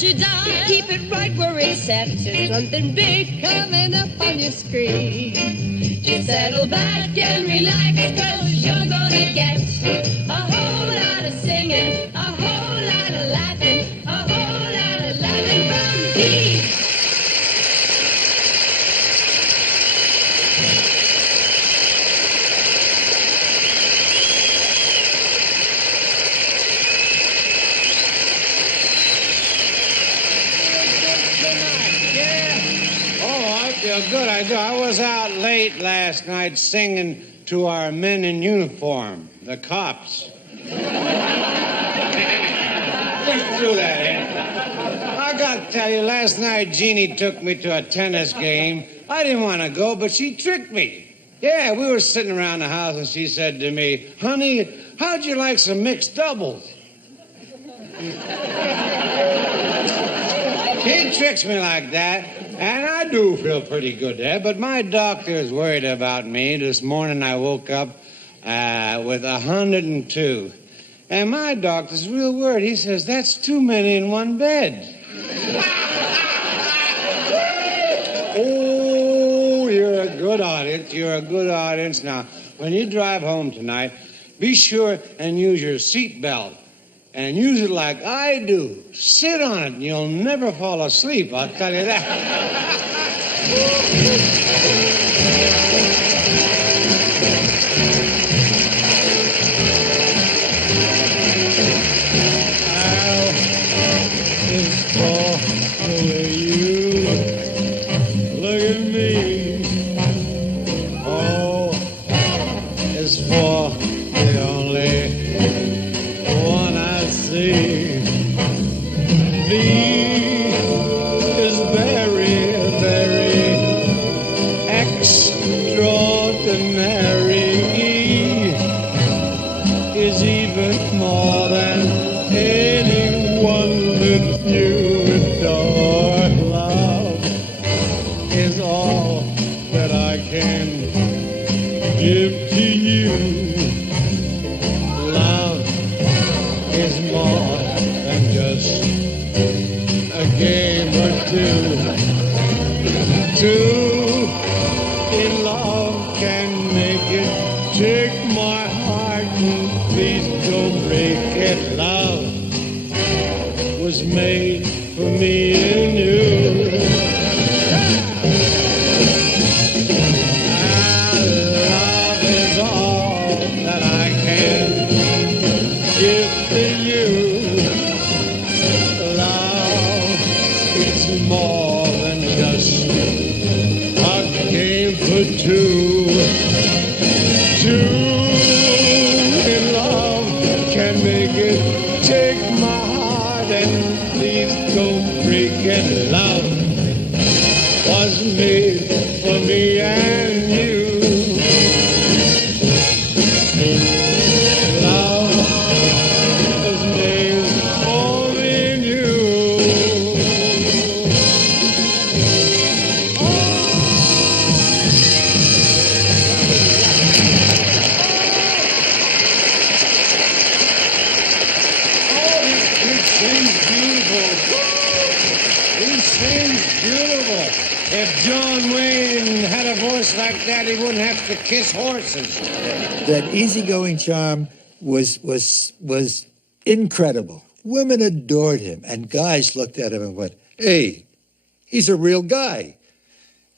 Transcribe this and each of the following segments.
Your dial. Keep it right where it's set. There's something big coming up on your screen. Just settle back and relax, 'cause you're gonna get a whole lot of singing, a whole lot of laughing, a whole lot of loving from me. Good, I do. I was out late last night singing to our men in uniform, the cops. Just threw that in. I got to tell you, last night Jeannie took me to a tennis game. I didn't want to go, but she tricked me. Yeah, we were sitting around the house, and she said to me, "Honey, how'd you like some mixed doubles?" He tricks me like that. And I do feel pretty good there, but my doctor is worried about me. This morning I woke up with 102. And my doctor's real worried. He says, that's too many in one bed. Oh, you're a good audience. You're a good audience. Now, when you drive home tonight, be sure and use your seatbelt. And use it like I do. Sit on it and you'll never fall asleep, I'll tell you that. Look at me. Oh, it's for the only one I see. Thee is very, very extraordinary. Is even more than anyone that you adore. Love is all that I can give to you. Love is more than just a game or two. Two in love can make it. Take my heart and please don't break it. Love was made for me and you. Love is all that I can give to you. Love is more than just a game for two. Two in love can make it. Take my heart and please don't break it. Love was made for me and you. Love was made for me and you. If John Wayne had a voice like that, he wouldn't have to kiss horses. That easygoing charm was incredible. Women adored him, and guys looked at him and went, hey, he's a real guy.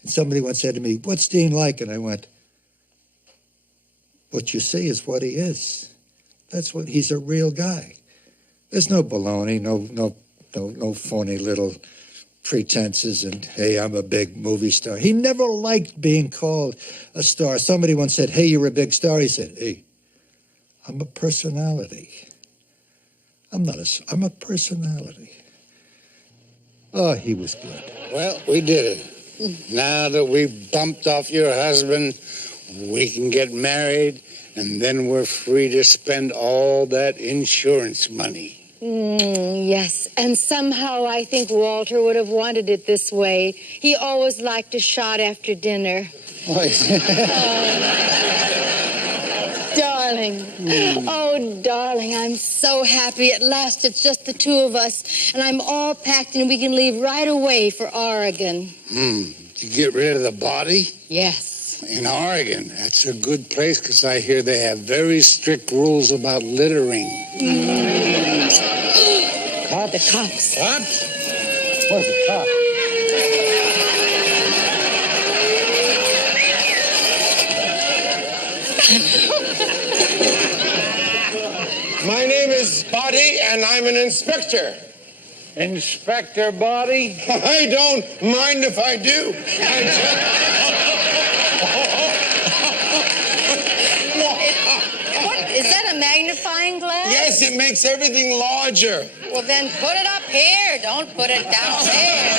And somebody once said to me, what's Dean like? And I went, what you see is what he is. That's what, he's a real guy. There's no baloney, no phony little pretenses and, hey, I'm a big movie star. He never liked being called a star. Somebody once said, hey, you're a big star. He said, hey, I'm a personality. I'm a personality. Oh, he was good. Well, we did it. Now that we've bumped off your husband, we can get married, and then we're free to spend all that insurance money. Yes, and somehow I think Walter would have wanted it this way. He always liked a shot after dinner. Oh, time. Oh, darling, I'm so happy. At last, it's just the two of us, and I'm all packed, and we can leave right away for Oregon. You get rid of the body? Yes. In Oregon. That's a good place, because I hear they have very strict rules about littering. The cops. What? What's a cop? My name is Body, and I'm an inspector. Inspector Body? I don't mind if I do. What? Is that a magnifying glass? Yes, it makes everything larger. Well, then put it up here. Don't put it down there.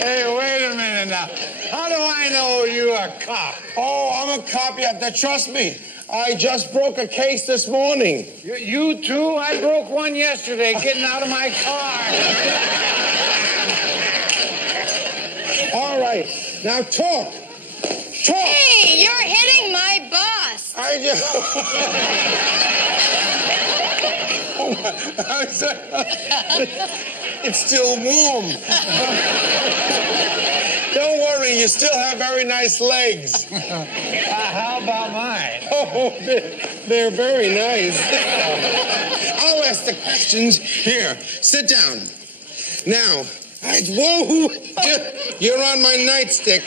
Hey, wait a minute now. How do I know you're a cop? Oh, I'm a cop. You have to trust me. I just broke a case this morning. You too? I broke one yesterday getting out of my car. All right. Now talk. Talk. Hey, you're hitting my bus. I just... Oh, I'm sorry. It's still warm. Don't worry, you still have very nice legs. How about mine? Oh, they're very nice. I'll ask the questions. Here, sit down. Now, whoa, you're on my nightstick.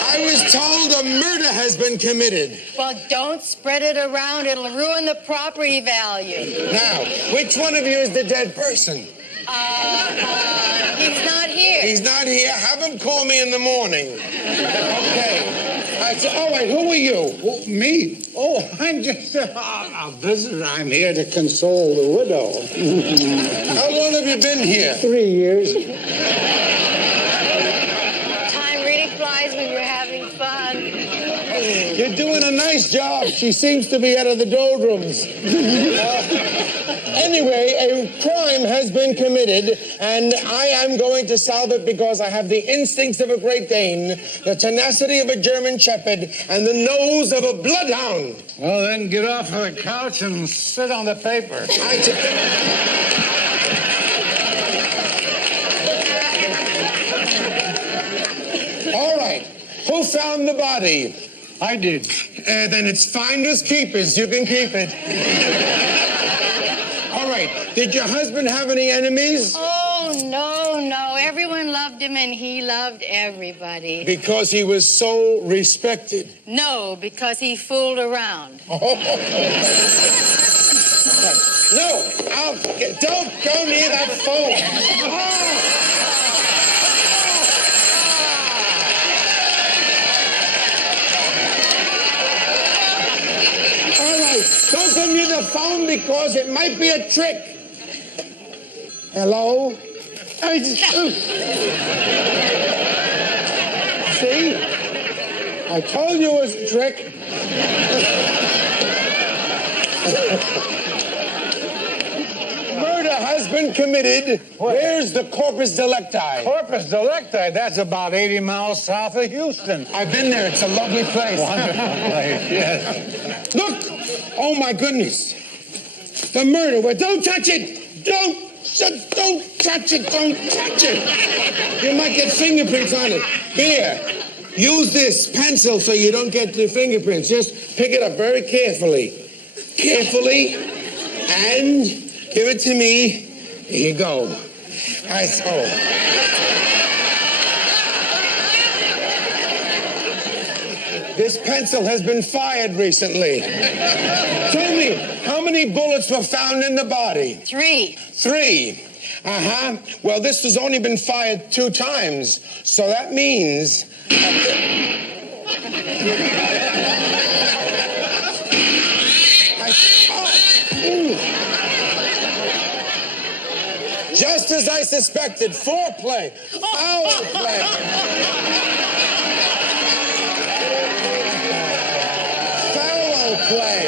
I was told a murder has been committed. Well, don't spread it around. It'll ruin the property value. Now, which one of you is the dead person? He's not here. He's not here. Have him call me in the morning. Okay. All right, who are you? Me? Oh, I'm just a visitor. I'm here to console the widow. How long have you been here? 3 years. Time really flies when you're having fun. You're doing a nice job. She seems to be out of the doldrums. Anyway, a crime has been committed, and I am going to solve it because I have the instincts of a Great Dane, the tenacity of a German Shepherd, and the nose of a bloodhound. Well, then get off of the couch and sit on the paper. All right. Who found the body? I did. Then it's finders keepers. You can keep it. All right. Did your husband have any enemies? Oh, no. Everyone loved him, and he loved everybody. Because he was so respected. No, because he fooled around. No, don't go near that phone. All right, don't go near the phone because it might be a trick. Hello? See? I told you it was a trick. Murder has been committed. Where's the corpus delicti? Corpus Delicti, that's about 80 miles south of Houston. I've been there. It's a lovely place. Wonderful place, yes. Look! Oh, my goodness. The murder. Don't touch it! Don't touch it! Don't touch it! You might get fingerprints on it. Here. Use this pencil so you don't get the fingerprints. Just pick it up very carefully. Carefully. And give it to me. Here you go. This pencil has been fired recently. Tell me, how many bullets were found in the body? 3. 3. Well, this has only been fired 2 times. So that means... Just as I suspected. Foreplay. Foul play. Foul play.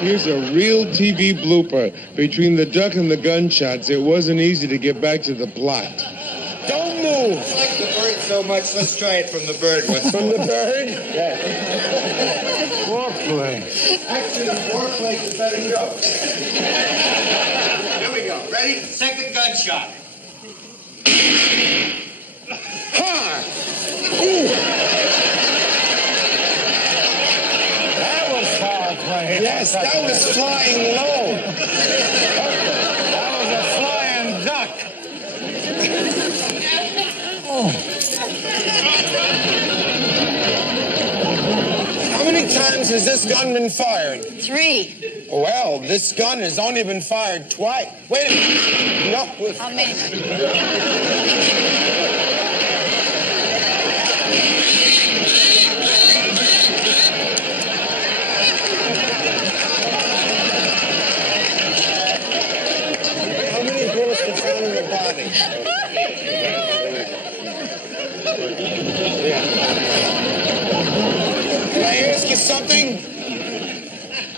Here's a real TV blooper. Between the duck and the gunshots, it wasn't easy to get back to the plot. Don't move. I like the bird so much, let's try it from the bird. From the bird? Yeah. Foreplay. Actually, foreplay's a better joke. Here we go. Ready? Second gunshot. Ha! Ooh. That was foul play. Yes, that was flying low. That was a flying duck. How many times has this gun been fired? 3. Well, this gun has only been fired twice. Wait a minute. No. How many? How many bullets were found in the body? Can I ask you something?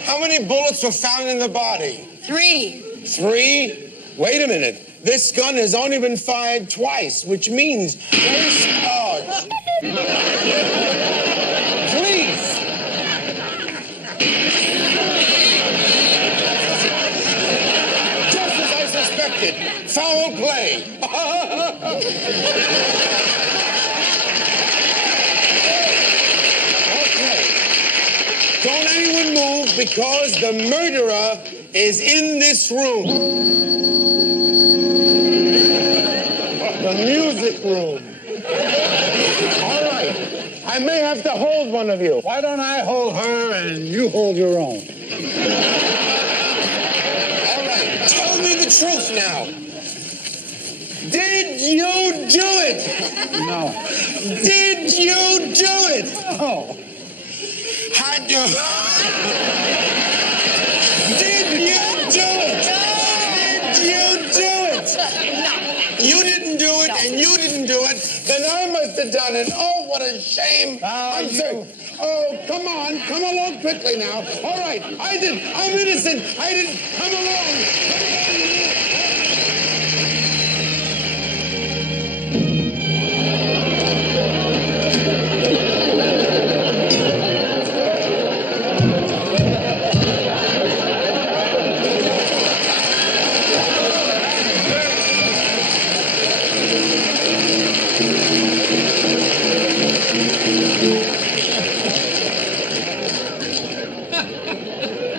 How many bullets were found in the body? 3. 3? Wait a minute. This gun has only been fired twice, which means there's... Oh. Please. Just as I suspected. Foul play. Okay. Don't anyone move because the murderer is in this room. The music room. All right. I may have to hold one of you. Why don't I hold her and you hold your own? All right. Tell me the truth now. Did you do it? No. Did you do it? Oh. Had you... Did you do it? Did you do it? You didn't do it, and you didn't do it. Then I must have done it. Oh, what a shame. I'm sorry. Oh, come on. Come along quickly now. All right. I did. I'm innocent. I didn't. Come along. Come along.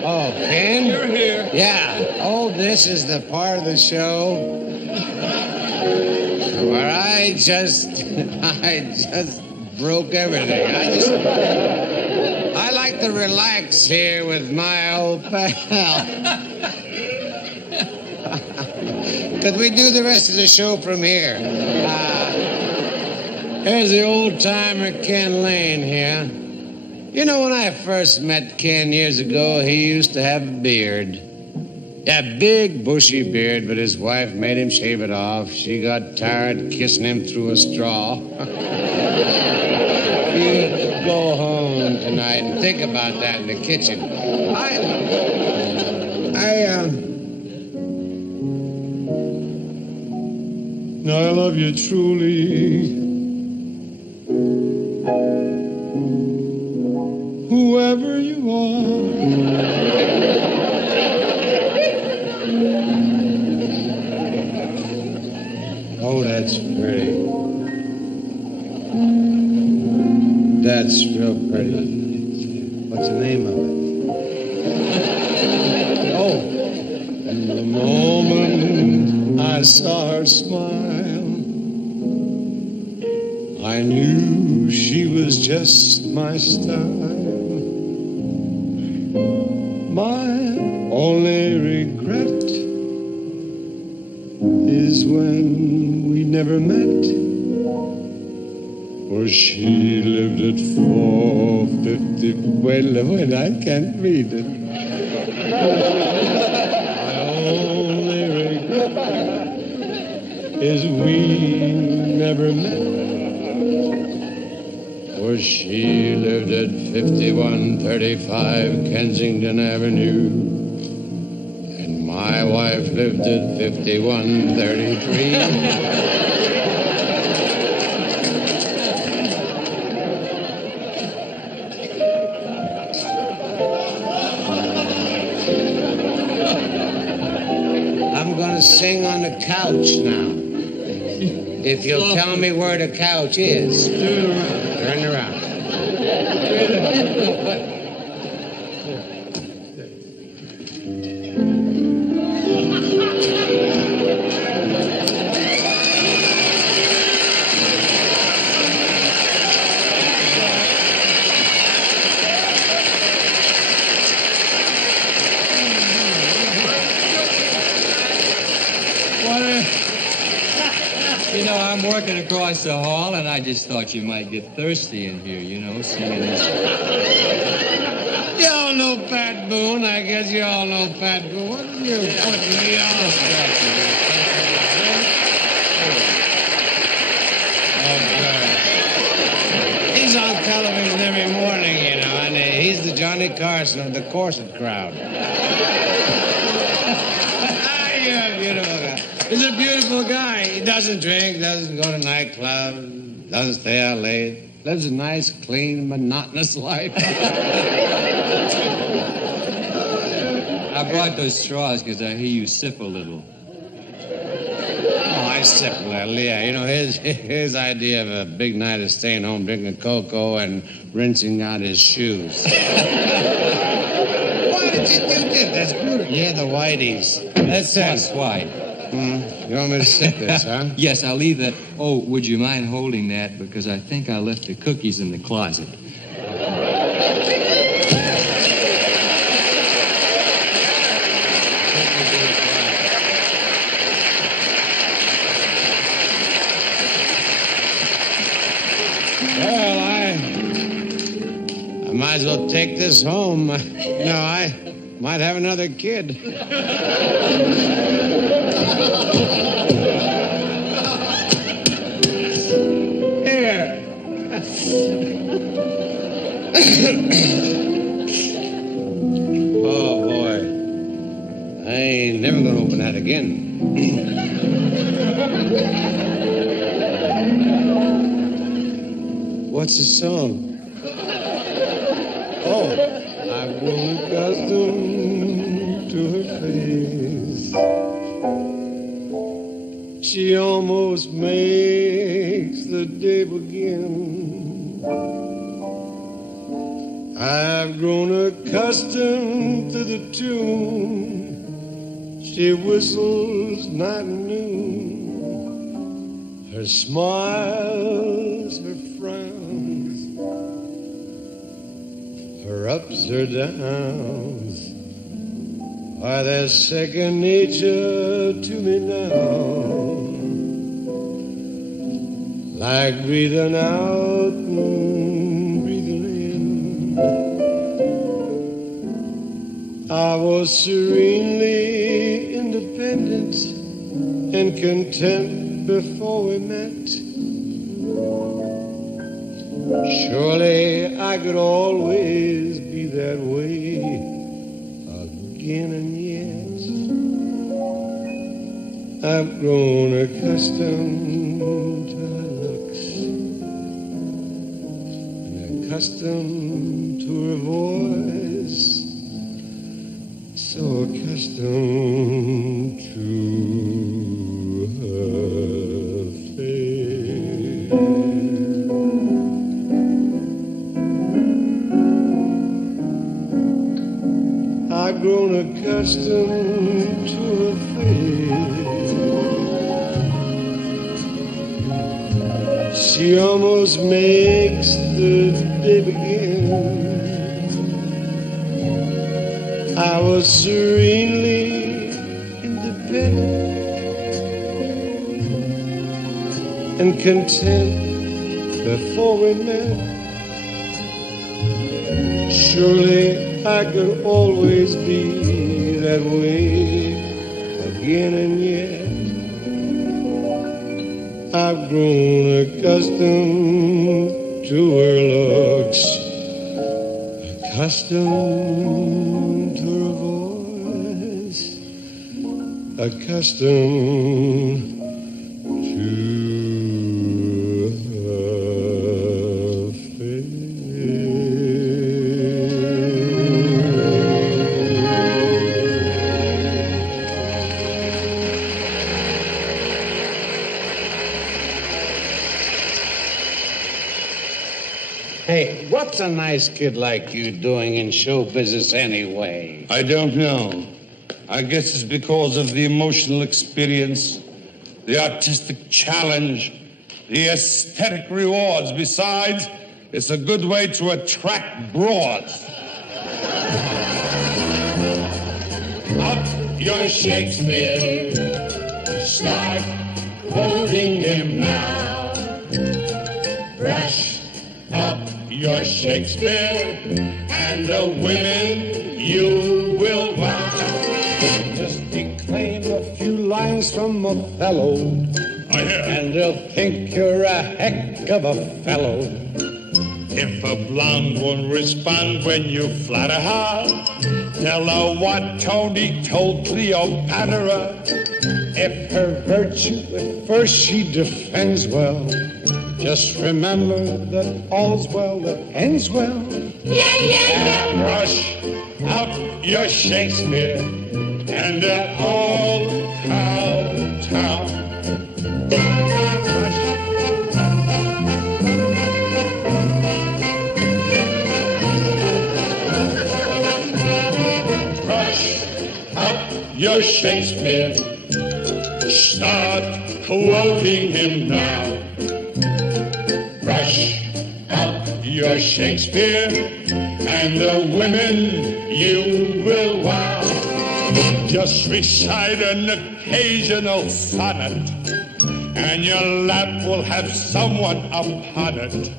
Oh, Ken? You're here. Yeah. Oh, this is the part of the show where I just broke everything. I like to relax here with my old pal. Could we do the rest of the show from here? Here's the old-timer Ken Lane here. You know, when I first met Ken years ago, he used to have a beard. A big, bushy beard, but his wife made him shave it off. She got tired kissing him through a straw. You go home tonight and think about that in the kitchen. I love you truly. Whoever you are. Oh, that's pretty. That's real pretty. What's the name of it? Oh, and the moment I saw her smile, I knew she was just my style. My only regret is when we never met, for she lived at 450. Wait, I can't read it. My only regret as we never met. For she lived at 5135 Kensington Avenue, and my wife lived at 5133. Sing on the couch now. If you'll tell me where the couch is. Turn around. You know, I'm working across the hall, and I just thought you might get thirsty in here, you know, singing this. Y'all know Pat Boone. I guess you all know Pat Boone. What are you putting me on? He's on television every morning, you know, and he's the Johnny Carson of the corset crowd. You're a beautiful guy. He's a beautiful guy. He doesn't drink, doesn't go to nightclubs, doesn't stay out late. Lives a nice, clean, monotonous life. I brought those straws because I hear you sip a little. Oh, I sip a little, yeah. You know, his idea of a big night is staying home, drinking cocoa, and rinsing out his shoes. Why did you do this? That's brutal. Yeah, the whiteys. That's That's white. You want me to sip this, huh? Yes, I'll leave that. Oh, would you mind holding that? Because I think I left the cookies in the closet. Well, I might as well take this home. No, I might have another kid. Here. Oh, boy. I ain't never gonna open that again. What's the song? Oh, I've grown accustomed to her face. She almost makes the day begin. I've grown accustomed to the tune she whistles night and noon. Her smiles, her frowns, her ups, her downs, why, they're second nature to me now. Like breathing out and breathing in. I was serenely independent and content before we met. Surely I could always be that way again, and yet I've grown accustomed to her looks and accustomed to her voice, so accustomed to her face. I've grown accustomed to her face. She almost makes the day begin. I was serenely independent and content before we met. Surely I could always be that way again, and yet I've grown accustomed to her looks, accustomed to her voice, accustomed to her face. Hey, what's a nice kid like you doing in show business anyway? I don't know. I guess it's because of the emotional experience, the artistic challenge, the aesthetic rewards. Besides, it's a good way to attract broads. Up your Shakespeare, start quoting him now. Brush up your Shakespeare, and the women you will wow. Just declaim a few lines from Othello, and they'll think you're a heck of a fellow. If a blonde won't respond when you flatter her, tell her what Tony told Cleopatra. If her virtue at first she defends well, just remember that all's well that ends well. Brush up your Shakespeare and that old cow town. Brush up your Shakespeare, start quoting him now. Brush up your Shakespeare, and the women you will wow. Just recite an occasional sonnet, and your lap will have someone upon it.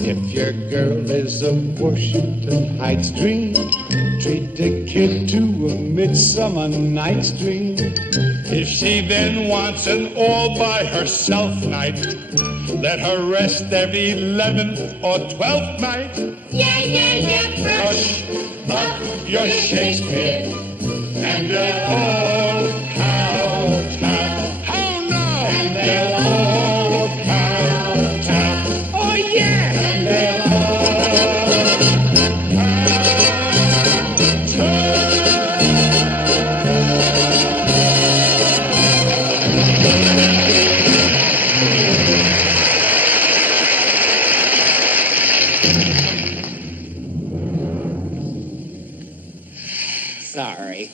If your girl is a Washington Heights dream, treat the kid to a Midsummer Night's Dream. If she then wants an all-by-herself night, let her rest every 11th or 12th night. Brush up your Shakespeare and they'll all kowtow. Oh no! And they'll all kowtow. Oh yeah! And they'll Sorry.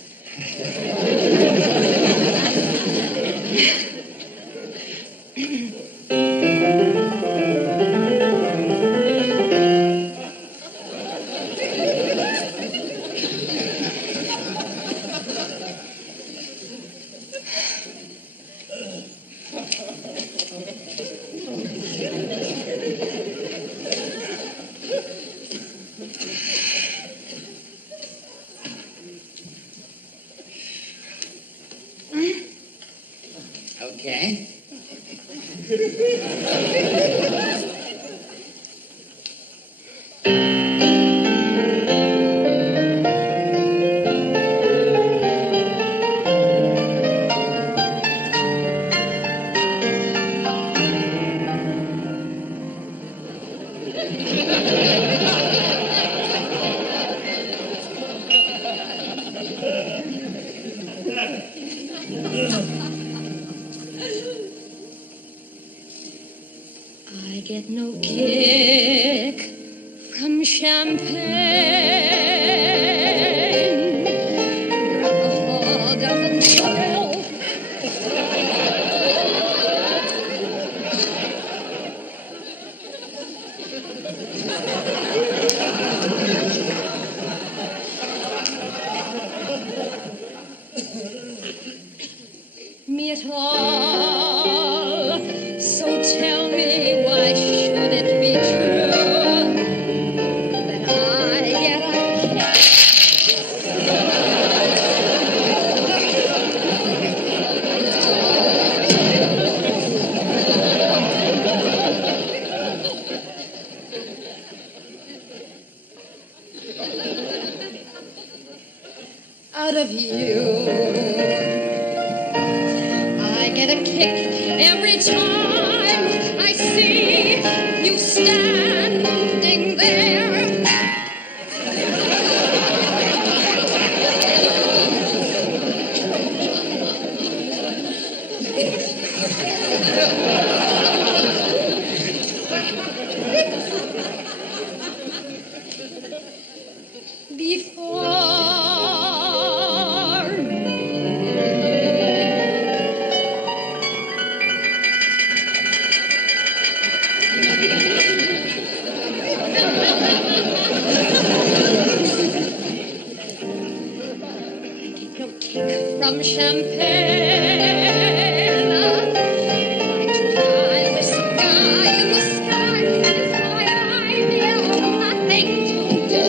Okay. I get no kick from champagne. Alcohol doesn't thrill. Me at all. So tell me, why should it be true that I get a kick? out of you. I get a kick every time I see you standing there. From champagne, I try the sky, is my idea of nothing to do.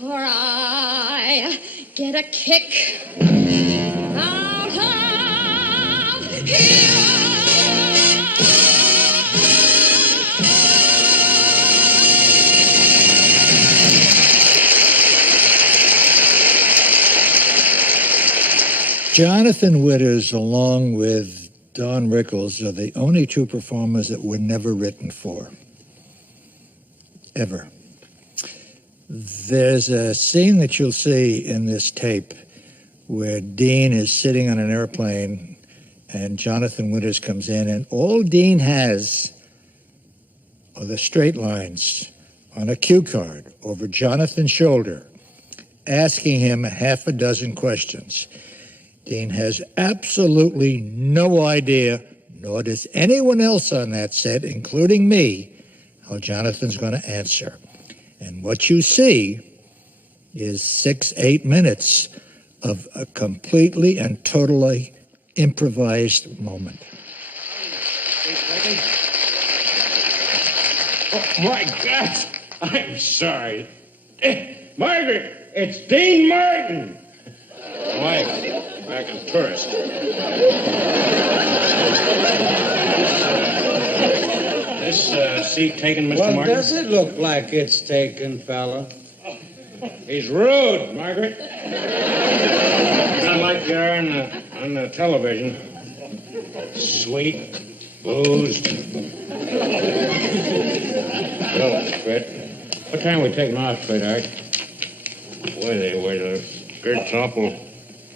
For I get a kick out of here. Jonathan Winters, along with Don Rickles, are the only two performers that were never written for. Ever. There's a scene that you'll see in this tape where Dean is sitting on an airplane and Jonathan Winters comes in, and all Dean has are the straight lines on a cue card over Jonathan's shoulder, asking him half a dozen questions. Dean has absolutely no idea, nor does anyone else on that set, including me, how Jonathan's going to answer. And what you see is 6-8 minutes of a completely and totally improvised moment. Oh, my God! I'm sorry. Margaret, it's Dean Martin. Wife, back in tourist. This seat taken, Mr. Well, Martin? does it look like it's taken, fella? He's rude, Margaret. Not like you are on the television. Sweet, boozed. Well, Fred, what time are we taking off, sweetheart? Boy, they wear those skirts awful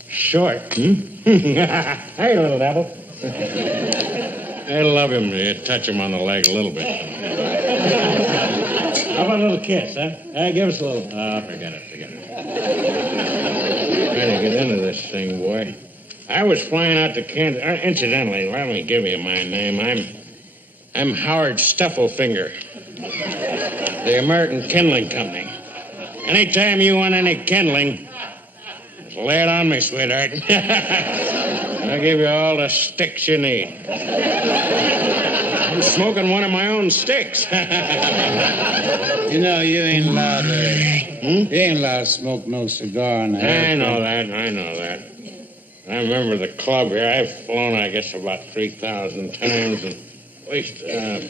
short, Hey, little devil. I love him to touch him on the leg a little bit. How about a little kiss, huh? Give us a little... forget it. Trying to get into this thing, boy. I was flying out to Kansas. Incidentally, let me give you my name. I'm Howard Stufflefinger, the American Kindling Company. Anytime you want any kindling, just lay it on me, sweetheart. I'll give you all the sticks you need. I'm smoking one of my own sticks. You know, you ain't allowed to smoke no cigar on the airplane. I know that. I remember the club here. I've flown, I guess, about 3,000 times, and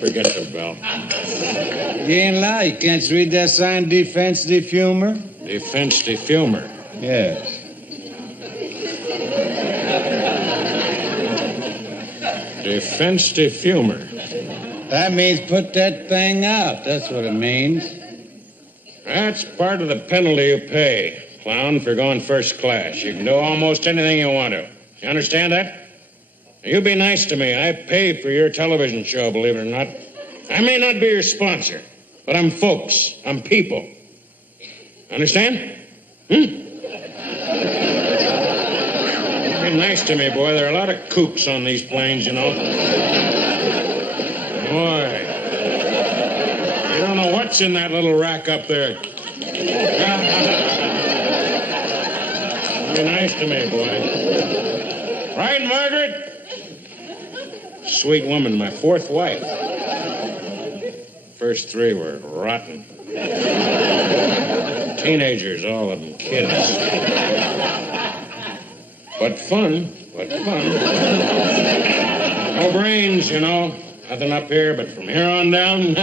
forget the bell. You ain't allowed. You can't read that sign, Defense Defumer? Defense Defumer? Yes. Defense Defumer. That means put that thing out. That's what it means. That's part of the penalty you pay, clown, for going first class. You can do almost anything you want to. You understand that? You be nice to me. I pay for your television show, believe it or not. I may not be your sponsor, but I'm folks. I'm people. Understand? Be nice to me, boy. There are a lot of kooks on these planes, you know. Boy. You don't know what's in that little rack up there. Be nice to me, boy. Right, Margaret? Sweet woman, my fourth wife. first 3 were rotten. Teenagers, all of them, kids. But fun. No brains, you know. Nothing up here, but from here on down,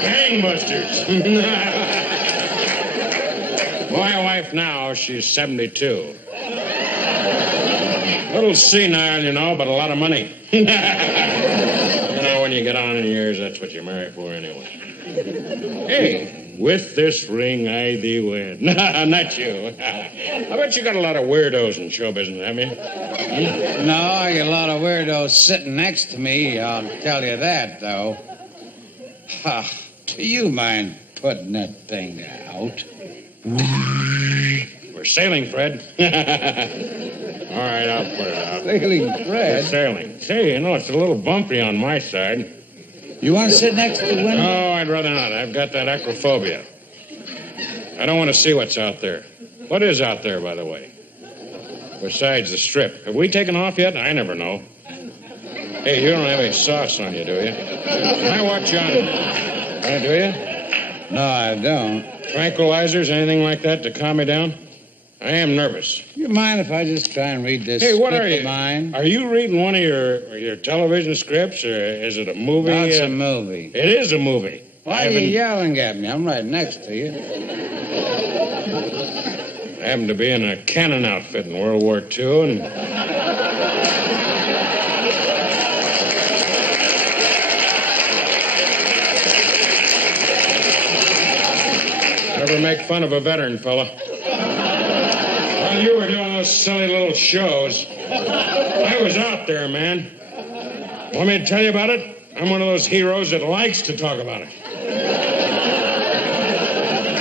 gangbusters. My wife now, she's 72. A little senile, you know, but a lot of money. You know, when you get on in years, that's what you marry for anyway. Hey, with this ring I thee wed. Not you. I bet you got a lot of weirdos in show business, have you? No, I got a lot of weirdos sitting next to me, I'll tell you that, though. Ha, do you mind putting that thing out? We're sailing, Fred. All right, I'll put it out. Sailing, Fred? We're sailing. Say, you know, it's a little bumpy on my side. You want to sit next to the window? No, I'd rather not. I've got that acrophobia. I don't want to see what's out there. What is out there, by the way? Besides the strip. Have we taken off yet? I never know. Hey, you don't have any sauce on you, do you? Can I watch you on it? Do you? No, I don't. Tranquilizers, anything like that to calm me down? I am nervous. You mind if I just try and read this? Hey, what are you? Mine? Are you reading one of your television scripts, or is it a movie? No, it's a movie. It is a movie. Why are you yelling at me? I'm right next to you. I happened to be in a cannon outfit in World War II, and never make fun of a veteran, fella. While you were doing those silly little shows, I was out there, man. Want me to tell you about it? I'm one of those heroes that likes to talk about it.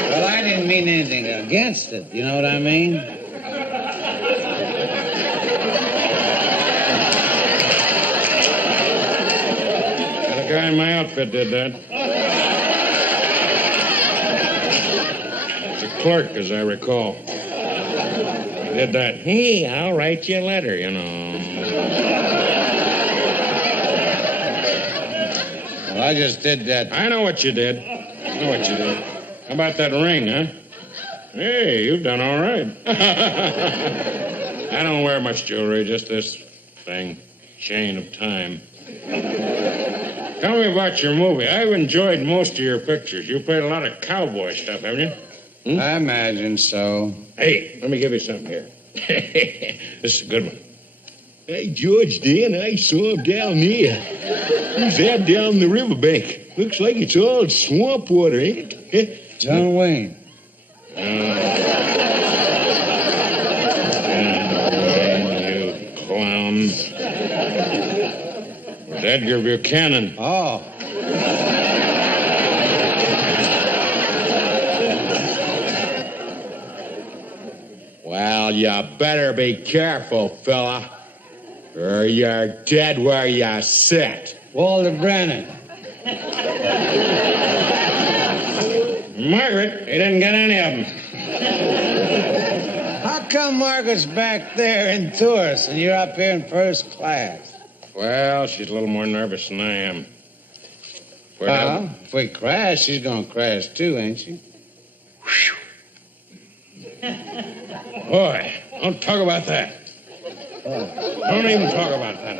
Well, I didn't mean anything against it. You know what I mean? The guy in my outfit did that. It's a clerk, as I recall. He did that. Hey, I'll write you a letter, you know. Well, I just did that. I know what you did. How about that ring, huh? Hey, you've done all right. I don't wear much jewelry, just this thing, chain of time. Tell me about your movie. I've enjoyed most of your pictures. You played a lot of cowboy stuff, haven't you? I imagine so. Hey, let me give you something here. This is a good one. Hey, George, Dan, I saw him down there. Who's that down the riverbank? Looks like it's all swamp water, ain't it? John Wayne. You clown. With Edgar Buchanan. Oh. Well, you better be careful, fella, or you're dead where you sit. Walter Brennan. Margaret, he didn't get any of them. How come Margaret's back there in tours and you're up here in first class? Well, she's a little more nervous than I am. Well, if we crash, she's gonna crash too, ain't she? Boy, don't talk about that. Don't even talk about that.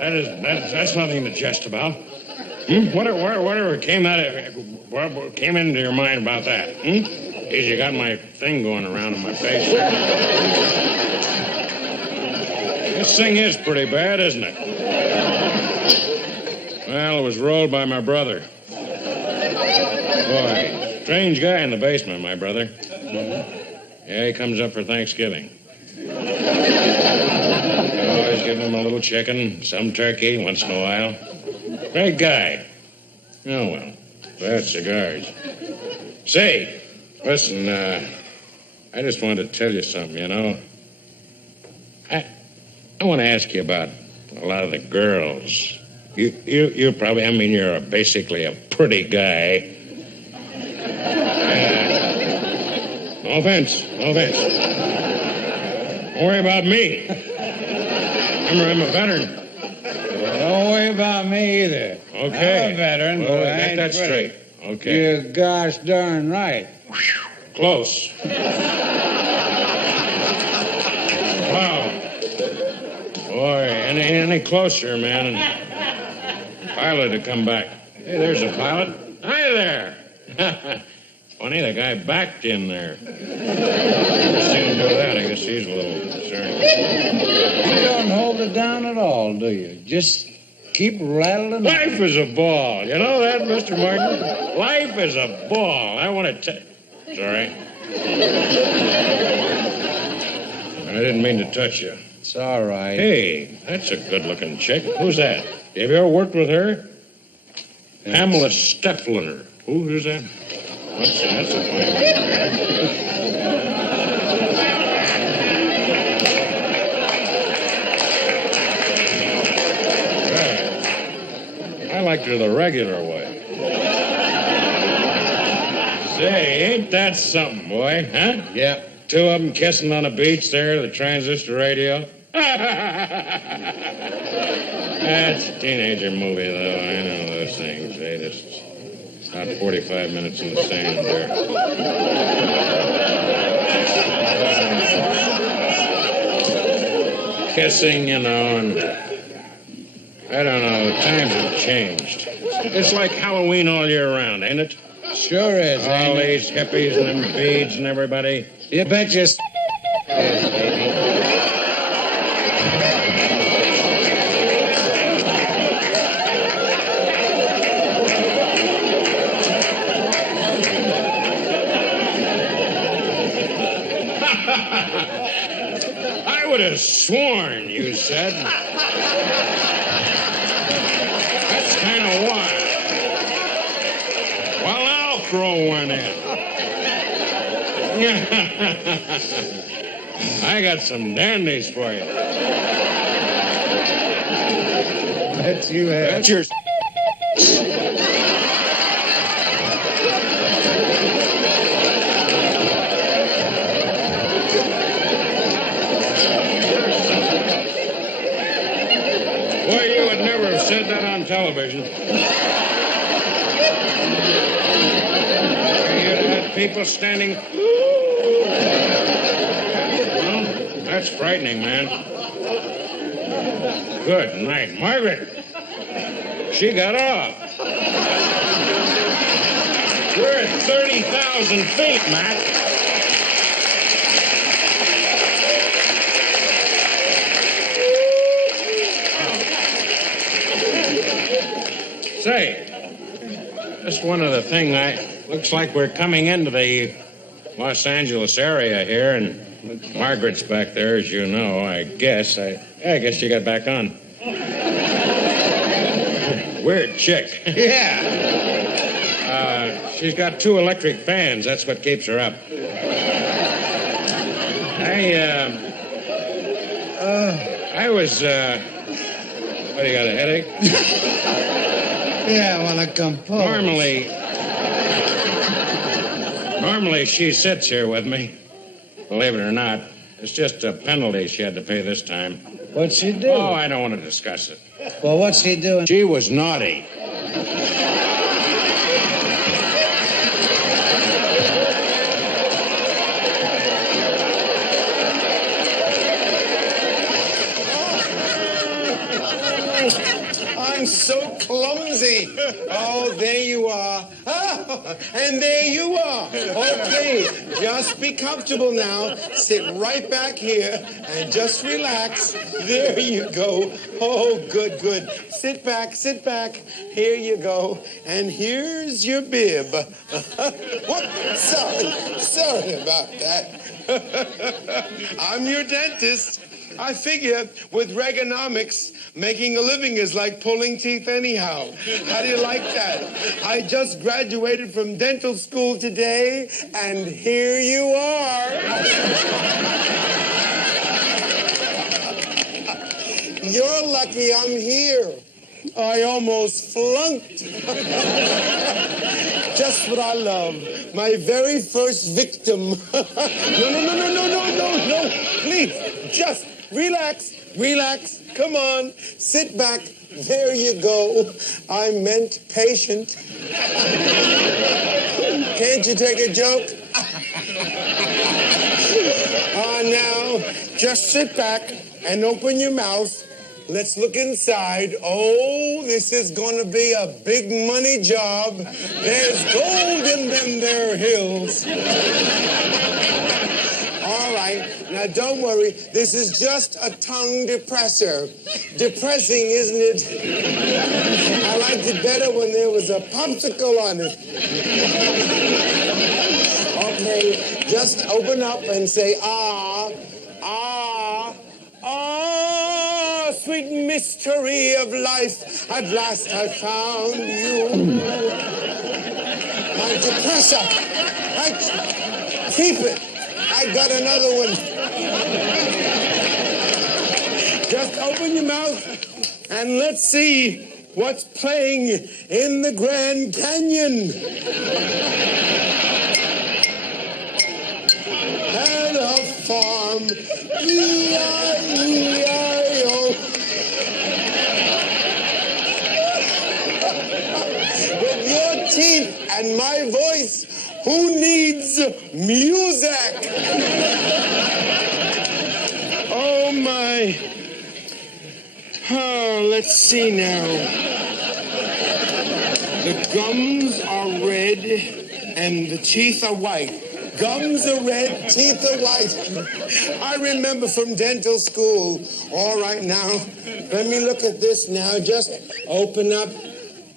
That's nothing to jest about. Whatever came into your mind about that? Because you got my thing going around in my face. This thing is pretty bad, isn't it? Well, it was rolled by my brother. Boy, strange guy in the basement, my brother. Yeah, he comes up for Thanksgiving. Always give him a little chicken, some turkey once in a while. Great guy. Oh, well, bad cigars. Say, listen, I just wanted to tell you something, you know. I want to ask you about a lot of the girls. You probably, I mean, you're basically a pretty guy. No offense. Don't worry about me. Remember, I'm a veteran. Don't worry worry about me either. Okay. I'm a veteran, Well, but I get ain't that pretty. straight. Okay. You're gosh darn right. Close. Wow. Boy, any closer, man, and pilot to come back. Hey, there's a pilot. Hi there. Funny, the guy backed in there. Never seen him do that. I guess he's a little concerned. You don't hold it down at all, do you? Just keep rattling. Life is a ball. You know that, Mr. Martin? Life is a ball. I want to tell... It's all right. I didn't mean to touch you. It's all right. Hey, that's a good-looking chick. Who's that? Have you ever worked with her? Yes. Pamela Steffliner. Who's that? That's a funny I like her the regular way. Say, ain't that something, boy, huh? Yeah. Two of them kissing on the beach there, the transistor radio. That's a teenager movie, though. I know those things. They just about 45 minutes in the sand there. Kissing, you know, and I don't know. The times have changed. It's like Halloween all year round, ain't it? Sure is. All these hippies and them beads and everybody. You bet you. I would have sworn you said. That's kind of wild. Well, I'll throw one in. I got some dandies for you. Bet you have. That's your... Well, you would never have said that on television. You'd have people standing... Well, that's frightening, man. Good night. Margaret, she got off. We're at 30,000 feet, Matt. Say, just one other thing. Looks like we're coming into the Los Angeles area here, and Margaret's back there, as you know, I guess. I guess she got back on. Weird chick. Yeah. She's got 2 electric fans. That's what keeps her up. I was, what, you got a headache? Yeah, I want to compose. Normally she sits here with me. Believe it or not, it's just a penalty she had to pay this time. What'd she do? Oh, I don't want to discuss it. Well, what's she doing? She was naughty. I'm so clumsy. Oh, there you are. Oh, and there you are. Okay, just be comfortable now. Sit right back here and just relax. There you go. Oh, good, good. Sit back, sit back. Here you go. And here's your bib. What? Sorry about that. I'm your dentist. I figure with Reaganomics, making a living is like pulling teeth anyhow. How do you like that? I just graduated from dental school today, and here you are. You're lucky I'm here. I almost flunked. Just what I love. My very first victim. No. Please, just relax. Come on. Sit back. There you go. I meant patient. Can't you take a joke? Now, just sit back and open your mouth. Let's look inside. Oh, this is going to be a big money job. There's gold in them there hills. All right, now don't worry. This is just a tongue depressor. Depressing, isn't it? I liked it better when there was a popsicle on it. Okay, just open up and say, ah, ah, ah, sweet mystery of life. At last I found you. My depressor. Keep it. I got another one. Just open your mouth and let's see what's playing in the Grand Canyon. At a farm, E-I-E-I-O. With your teeth and my voice, who needs music? Oh, my. Oh, let's see now. The gums are red and the teeth are white. Gums are red, teeth are white. I remember from dental school. All right, now, let me look at this now. Just open up.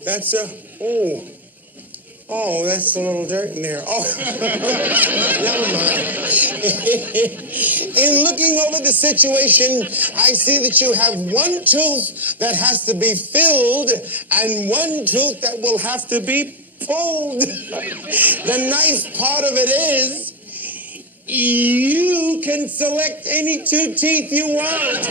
That's a, oh, that's a little dirt in there. Oh, never mind. In looking over the situation, I see that you have one tooth that has to be filled and one tooth that will have to be pulled. The nice part of it is you can select any two teeth you want.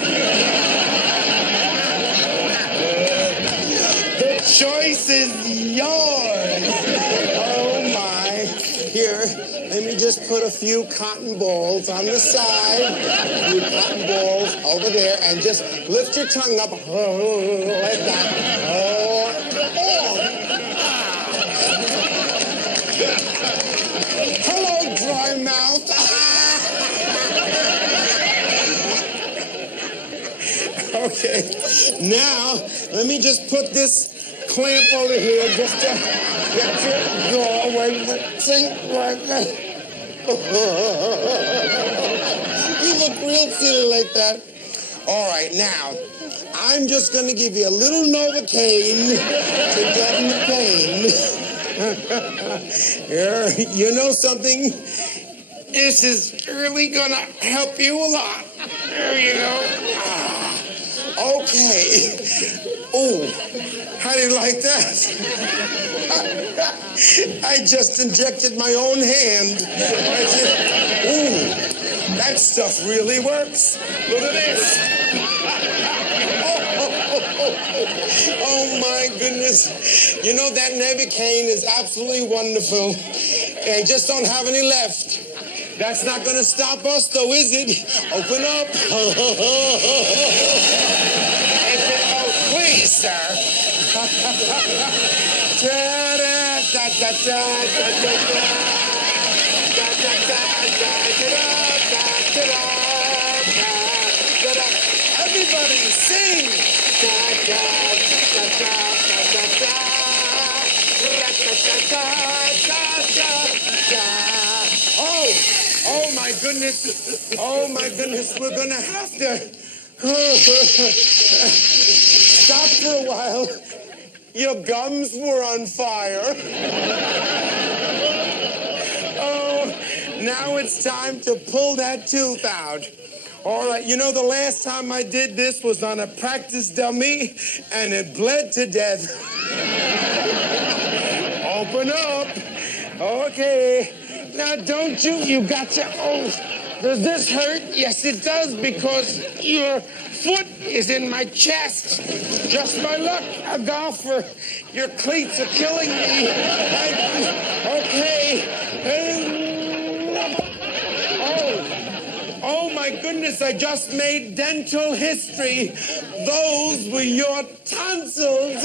The choice is yours. Oh my. Here, let me just put a few cotton balls on the side. A few cotton balls over there, and just lift your tongue up like that. Hello, dry mouth. Okay, now let me just put this clamp over here just to get your jaw away from the sink like that. You look real silly like that. All right, now, I'm just going to give you a little Novocaine to deaden the pain. Here, you know something? This is really going to help you a lot. There you go. Okay. Oh, how do you like that? I just injected my own hand. Ooh, that stuff really works. Look at this. Oh, my goodness. You know, that Novocaine is absolutely wonderful. I just don't have any left. That's not going to stop us, though, is it? Open up. Please, sir. Everybody sing. Oh my goodness. Oh my goodness. We're going to have to stop for a while. Your gums were on fire. Oh, now it's time to pull that tooth out. All right, you know, the last time I did this was on a practice dummy, and it bled to death. Open up. Okay. Now, don't you got to, does this hurt? Yes, it does, because your foot is in my chest. Just my luck, a golfer. Your cleats are killing me. Okay. Oh, my goodness. goodness, I just made dental history. Those were your tonsils.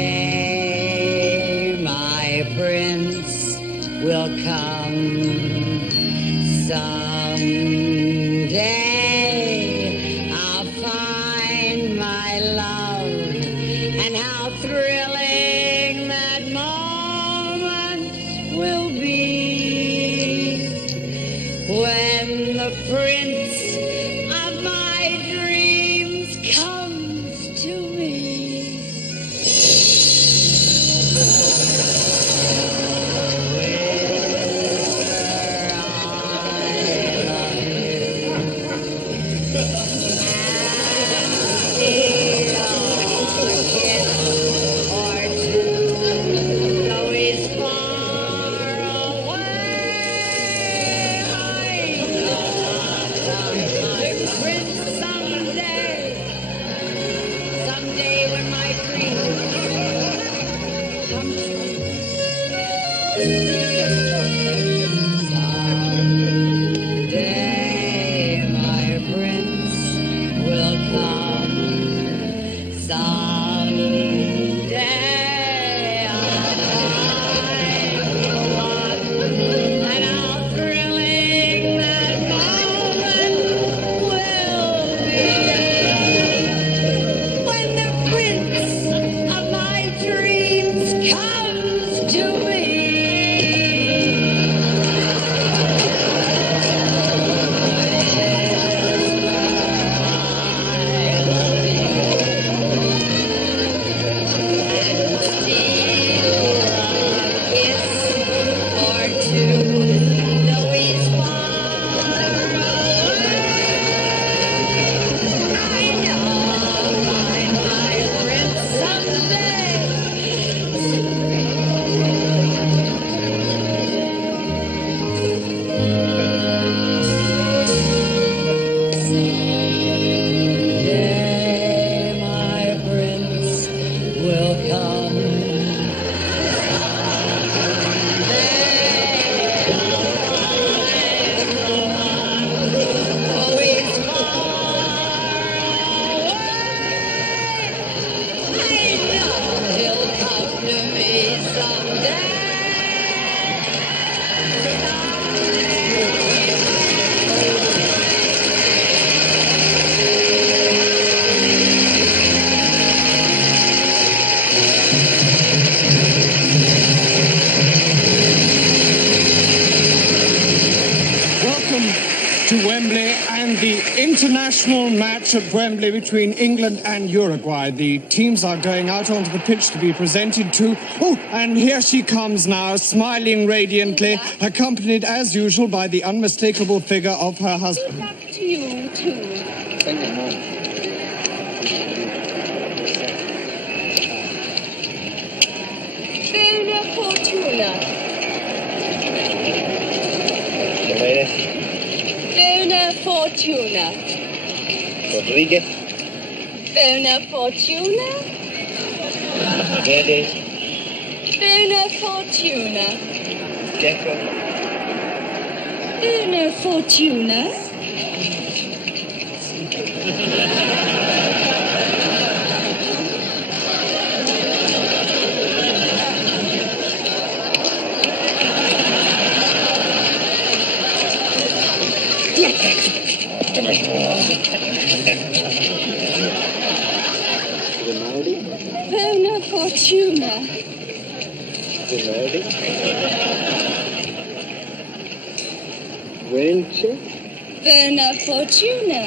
Someday my prince will come. Someday I'll find my love, and how thrilling that moment will be when the prince of my dreams comes to me. Someday when my dreams come true. Someday my prince will come. Someday I'll find the one, and how thrilling that moment will be when the prince of my dreams comes to me. To Wembley and the international match at Wembley between England and Uruguay. The teams are going out onto the pitch to be presented to. Oh, and here she comes now, smiling radiantly, accompanied as usual by the unmistakable figure of her husband. Back to you, too. Buona fortuna. Buona fortuna. Rodriguez. Buona fortuna. Hernandez. Buona fortuna. Jacko. Buona fortuna. Buona fortuna. Winter. Buona fortuna.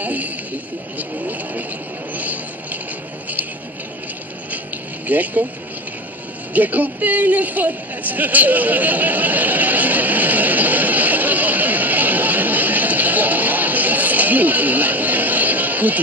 Gecko. Gecko. Buona Good.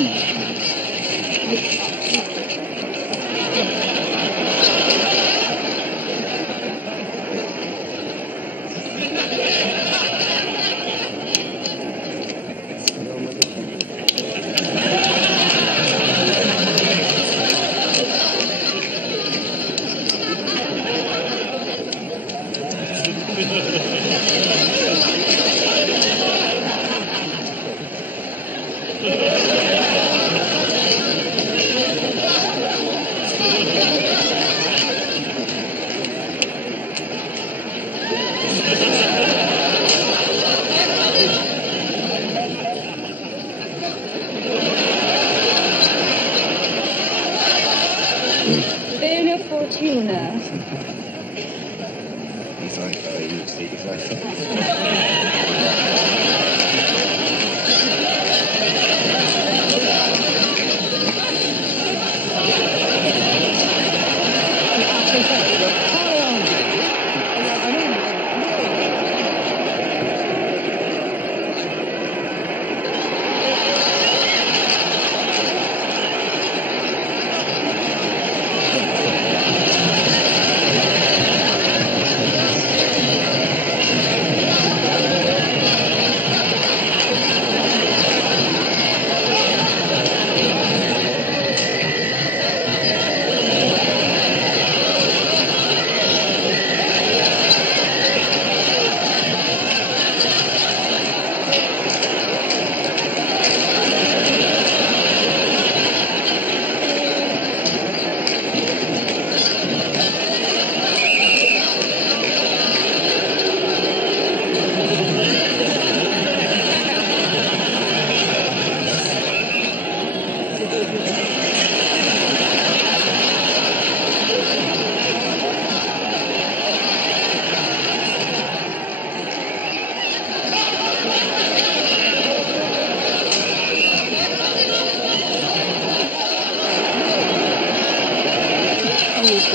tuna.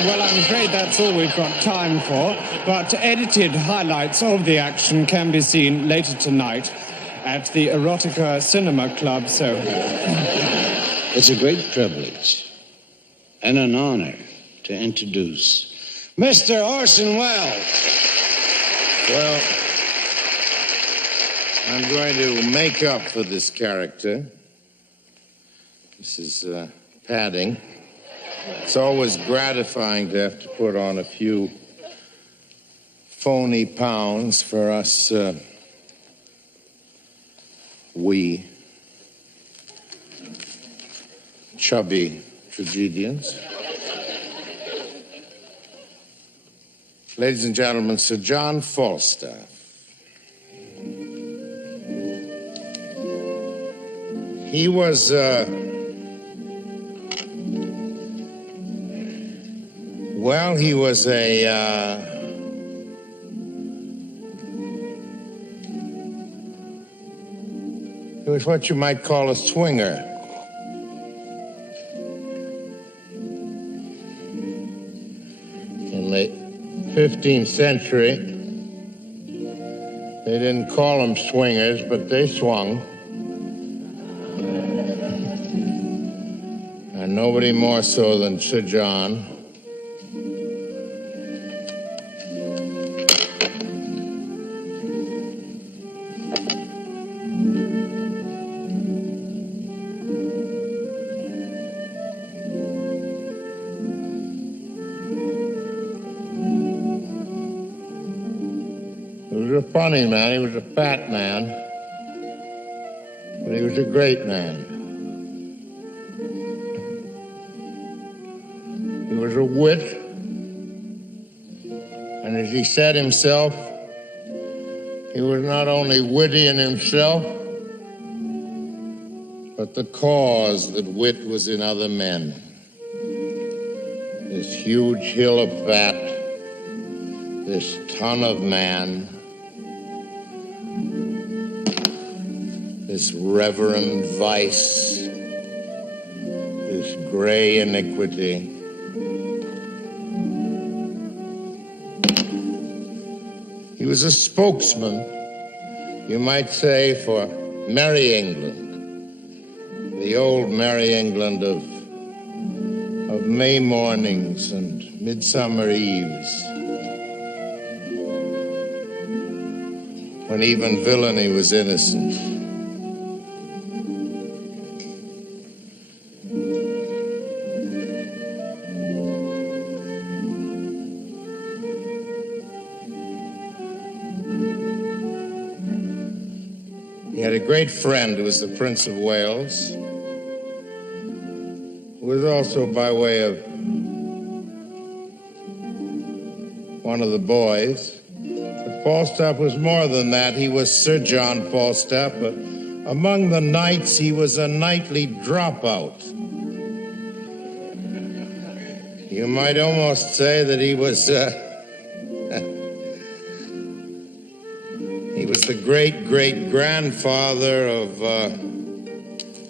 Well, I'm afraid that's all we've got time for, but edited highlights of the action can be seen later tonight at the Erotica Cinema Club, so... It's a great privilege and an honor to introduce Mr. Orson Welles. Well, I'm going to make up for this character. This is padding. It's always gratifying to have to put on a few phony pounds for us, chubby tragedians. Ladies and gentlemen, Sir John Falstaff. He was, well, he was he was what you might call a swinger. In the 15th century, they didn't call them swingers, but they swung. And nobody more so than Sir John. He was a funny man. He was a fat man. But he was a great man. He was a wit. And as he said himself, he was not only witty in himself, but the cause that wit was in other men. This huge hill of fat, this ton of man, this reverend vice, this gray iniquity. He was a spokesman, you might say, for Merry England, the old Merry England of May mornings and midsummer eves, when even villainy was innocent. He had a great friend who was the Prince of Wales, who was also by way of one of the boys. But Falstaff was more than that. He was Sir John Falstaff, but among the knights, he was a knightly dropout. You might almost say that he was the great-great-grandfather of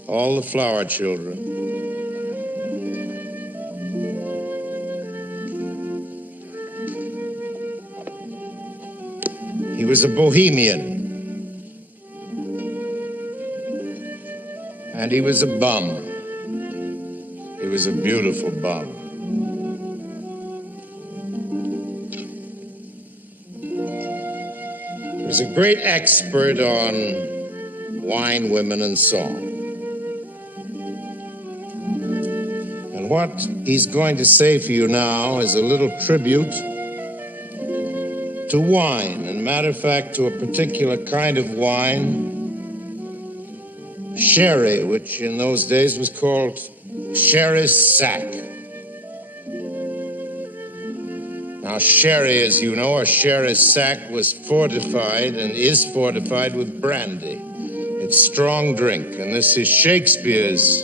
all the flower children. He was a bohemian. And he was a bum. He was a beautiful bum. He was a great expert on wine, women, and song. And what he's going to say for you now is a little tribute to wine. And matter of fact, to a particular kind of wine, sherry, which in those days was called sherry sack. Now, sherry, as you know, or sherry sack, was fortified and is fortified with brandy. It's strong drink, and this is Shakespeare's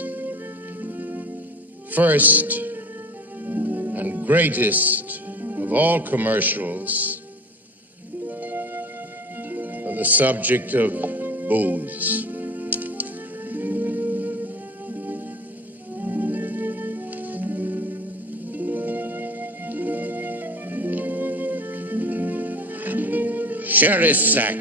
first and greatest of all commercials for the subject of booze. Sherry sack.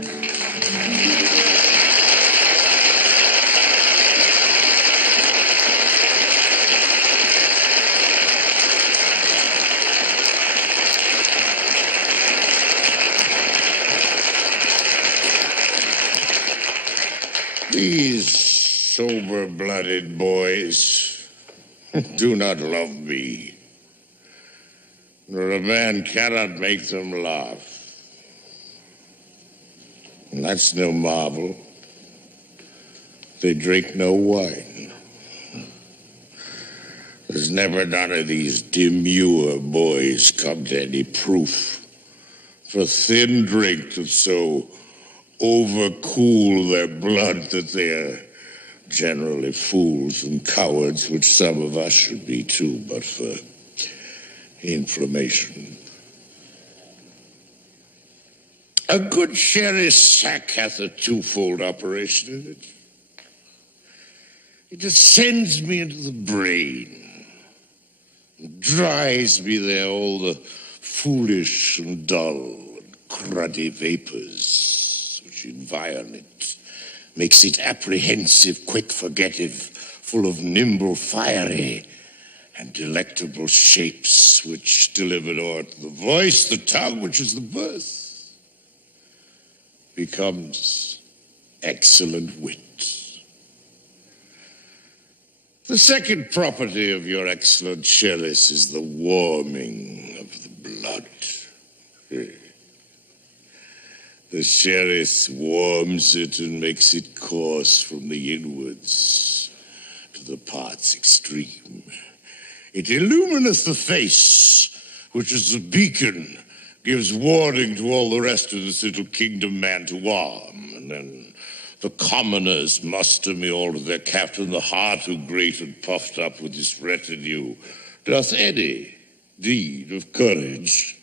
These sober-blooded boys do not love me, nor a man cannot make them laugh. And that's no marvel. They drink no wine. There's never none of these demure boys come to any proof for thin drink to so overcool their blood that they're generally fools and cowards, which some of us should be too, but for inflammation. A good sherry sack hath a twofold operation in it. It ascends me into the brain, and dries me there all the foolish and dull and cruddy vapors which environ it, makes it apprehensive, quick forgettive, full of nimble, fiery, and delectable shapes, which delivered o'er to the voice, the tongue, which is the birth, becomes excellent wit. The second property of your excellent chalice is the warming of the blood. The chalice warms it and makes it course from the inwards to the parts extreme. It illumineth the face, which is a beacon, gives warning to all the rest of this little kingdom man to arm, and then the commoners muster me all to their captain, the heart who great and puffed up with his retinue doth any deed of courage.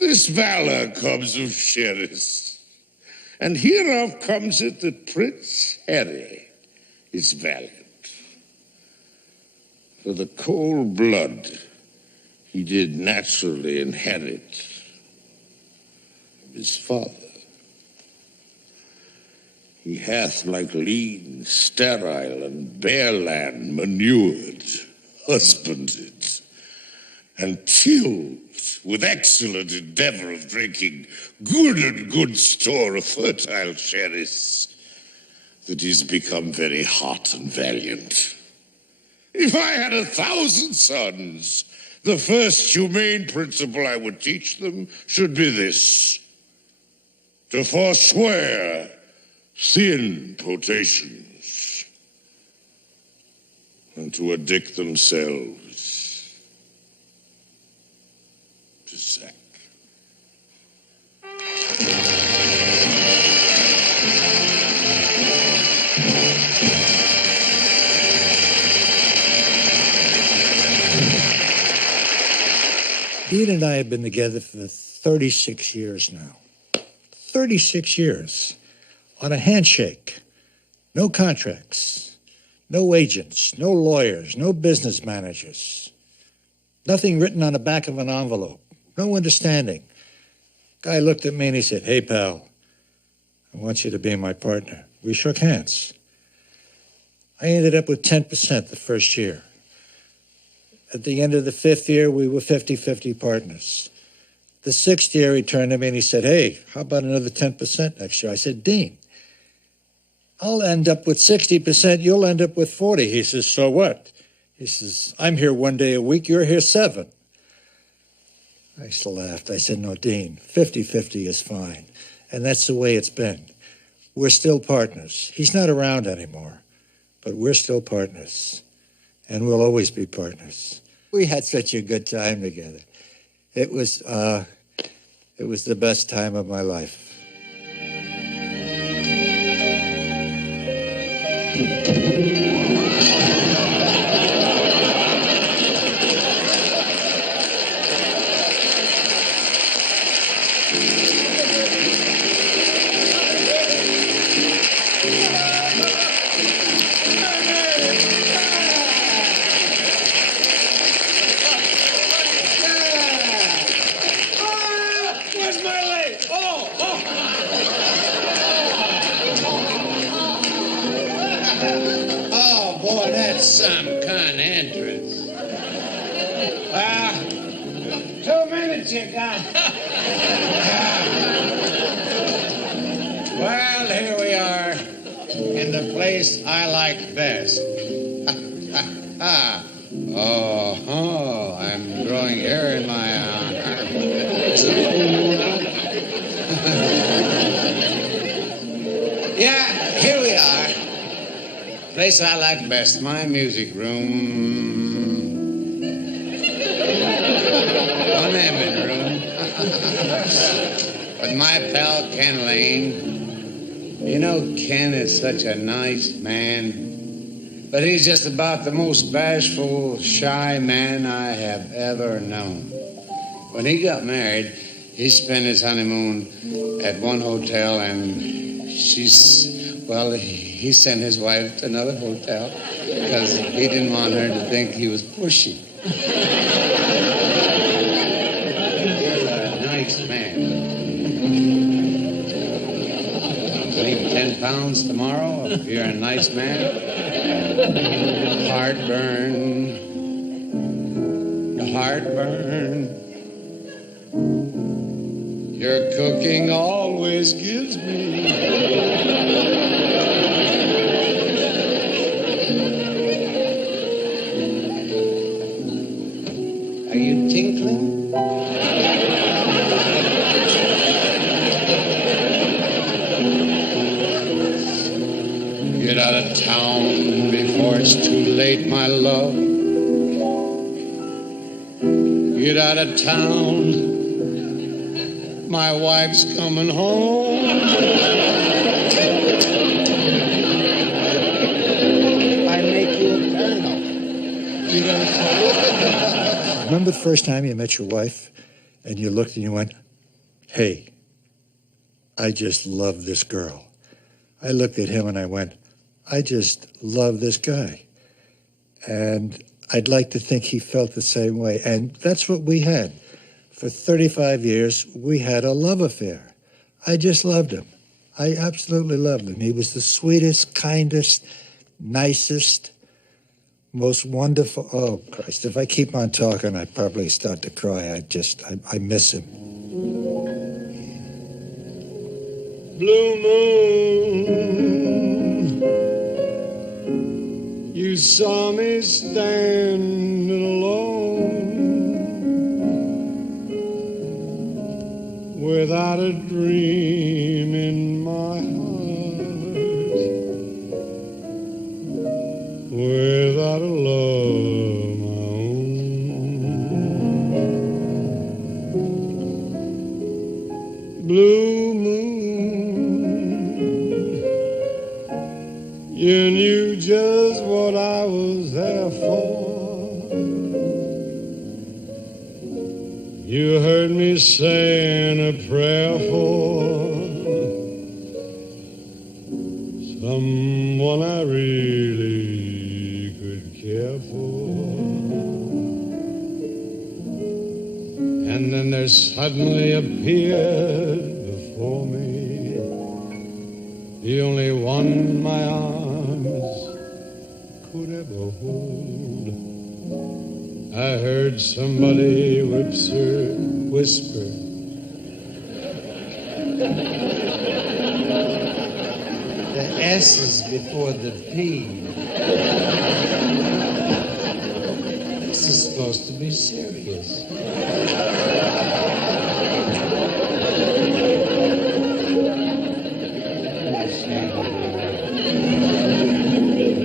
This valor comes of Sherris, and hereof comes it that Prince Harry is valiant. For the cold blood he did naturally inherit from his father. He hath, like lean, sterile, and bare land, manured, husbanded, and tilled with excellent endeavor of drinking good store of fertile cherries, that he's become very hot and valiant. If I had 1,000 sons, the first humane principle I would teach them should be this: to forswear thin potations, and to addict themselves to sack. Dean and I have been together for 36 years now. 36 years. On a handshake. No contracts. No agents. No lawyers. No business managers. Nothing written on the back of an envelope. No understanding. Guy looked at me and he said, "Hey, pal, I want you to be my partner." We shook hands. I ended up with 10% the first year. At the end of the 5th year, we were 50-50 partners. The 6th year, he turned to me and he said, "Hey, how about another 10% next year?" I said, "Dean, I'll end up with 60%, you'll end up with 40. He says, "So what?" He says, "I'm here 1 day a week, you're here 7. I just laughed. I said, "No, Dean, 50-50 is fine." And that's the way it's been. We're still partners. He's not around anymore, but we're still partners. And we'll always be partners. We had such a good time together. It was the best time of my life. Where's my leg? Oh, boy, that's some kind of entrance. 2 minutes you got. Well, here we are in the place I like best. Oh, I'm growing hair in my arm. Yeah, here we are. Place I like best, my music room. One ambient room. With my pal Ken Lane. You know, Ken is such a nice man. But he's just about the most bashful, shy man I have ever known. When he got married, he spent his honeymoon at one hotel, and he sent his wife to another hotel because he didn't want her to think he was pushy. He's a nice man. Leave 10 pounds tomorrow if you're a nice man. Heartburn. Your cooking always gives me. Are you tinkling? Get out of town before it's too late, my love. Get out of town. My wife's coming home. I make you a colonel. Remember the first time you met your wife and you looked and you went, "Hey, I just love this girl." I looked at him and I went, "I just love this guy." And I'd like to think he felt the same way. And that's what we had. For 35 years, we had a love affair. I just loved him. I absolutely loved him. He was the sweetest, kindest, nicest, most wonderful. Oh, Christ, if I keep on talking, I probably start to cry. I miss him. Blue moon, you saw me standing alone, without a dream in my heart, without a love of my own. Blue moon, you knew just what I was there for. you heard me saying a prayer for someone I really could care for. And then there suddenly appeared before me the only one my arms could ever hold. I heard somebody whisper, the S is before the P. This is supposed to be serious.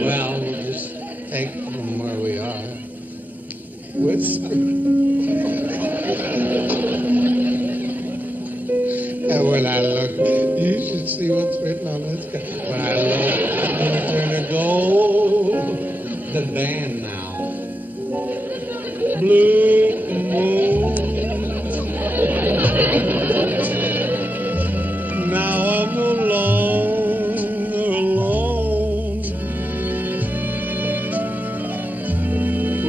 Well, we'll just take from where we are. Whisper. And when I look, you should see what's written on this guy. When I look, I'm turn to gold. The band now. Blue moon. Now I'm no longer alone.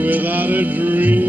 Without a dream